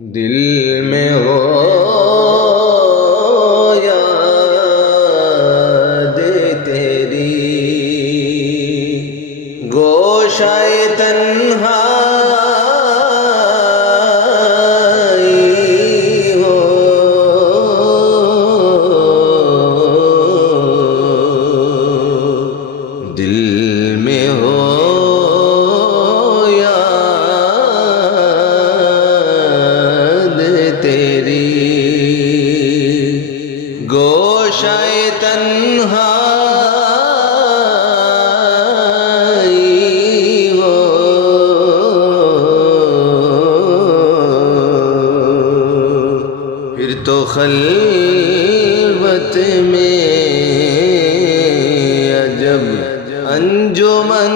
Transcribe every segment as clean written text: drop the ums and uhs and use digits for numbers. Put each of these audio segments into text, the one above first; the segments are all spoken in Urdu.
دل میں ہو یاد تیری، گوشائے تنہائی ہو، دل میں ہو تیری، گوشائے تنہائی ہو، پھر تو خلوت میں عجب انجمن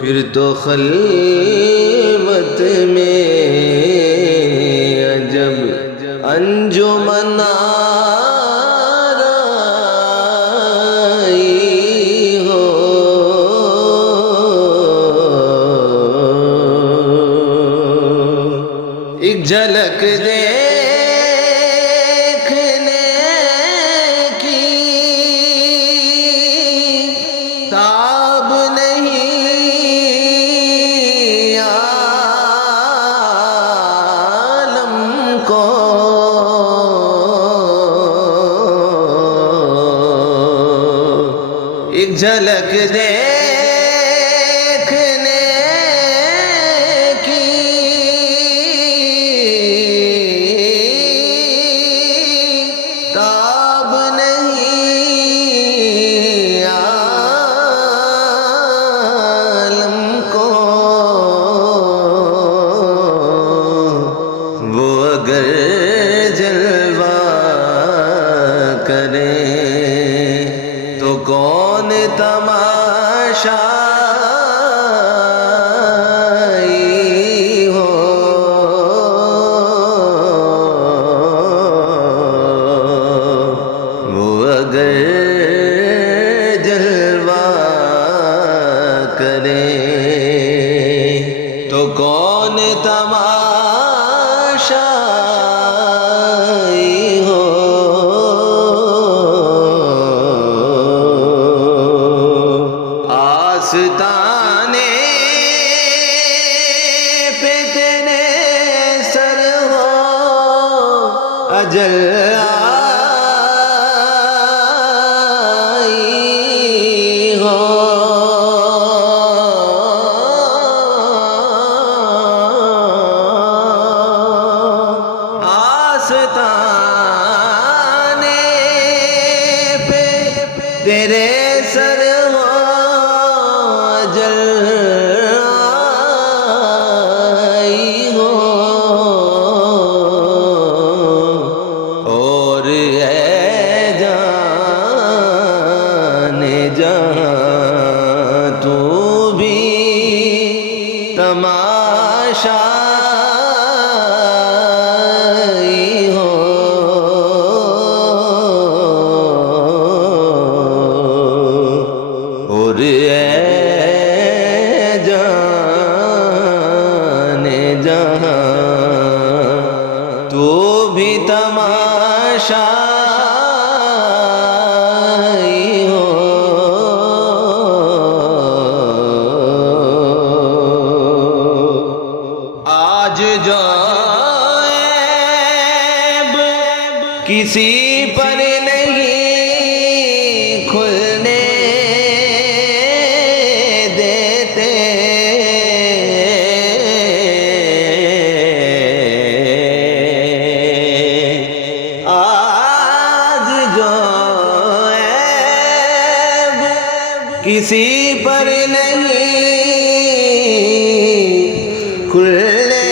پھر تو خلوت میں عجب انجمن آرائی ہو، ایک جھلک دیکھنے کی تاب نہیں عالم کو، ایک جھلک دیکھنے کی تاب نہیں عالم کو، وہ اگر جلوہ کریں تو کون تماشائی ہو، وہ اگر جلوہ کریں تو کون تماشائی ہو، آستانے پہ تیرے سر ہو اجل آئی ہو، آستانے پہ تیرے سر ہو اجل آئی ہو، اور اے جان جہاں تو بھی تماشائی ہو، اور اے جان جہاں تو بھی تماشائی ہو، آج جو عیب کسی پر نہیں کھلنے دیتے، آج جو عیب کسی پر نہیں کھلنے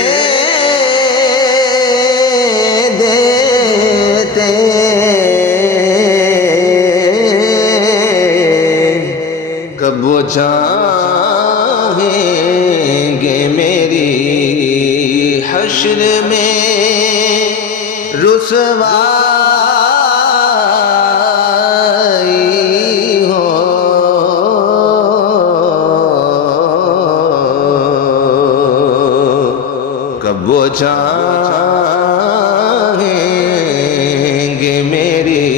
دیتے، کب وہ چاہیں گے میری حشر میں رسوائی چاہیں گے میری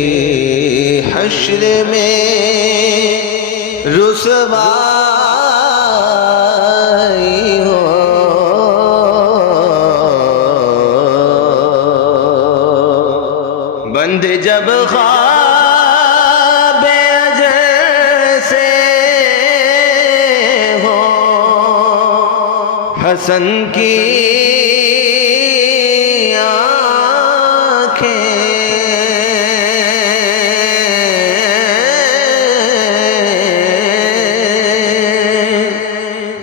حشر میں رسوائی ہو، بند جب خواب اجر سے ہو، حسن کی آنکھیں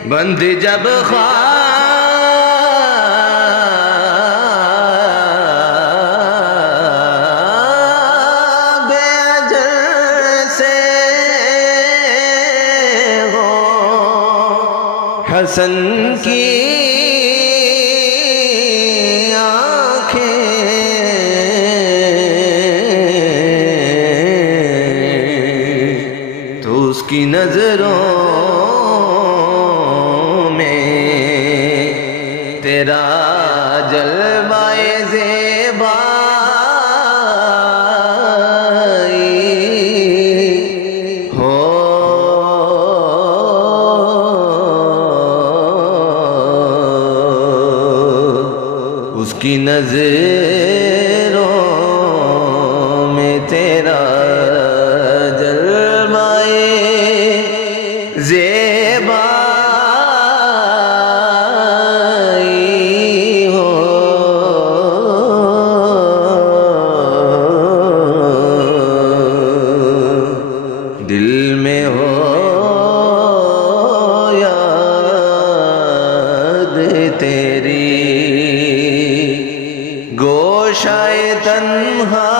بند جب خواب اجر سے ہو، حسن کی آنکھیں تو اس کی نظروں تیرا جلوہ زیبائی ہو، اس کی نظروں میں تیرا جلوہ زیبائی ہو، دل میں ہو یاد تیری گوشۂ تنہا